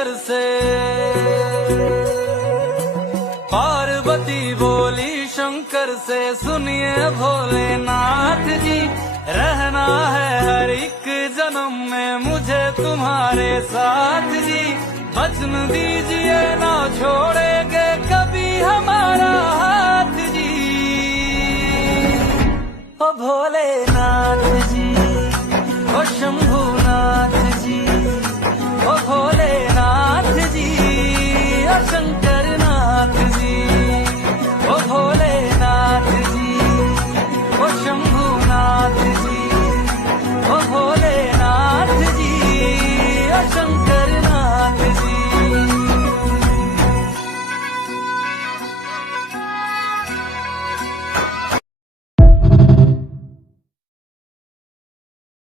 शंकर से। पार्वती बोली शंकर से, सुनिए भोलेनाथ जी, रहना है हर एक जन्म में मुझे तुम्हारे साथ जी। वचन दीजिए ना छोड़ेंगे कभी हमारा हाथ जी। ओ भोलेनाथ जी, ओ शंभु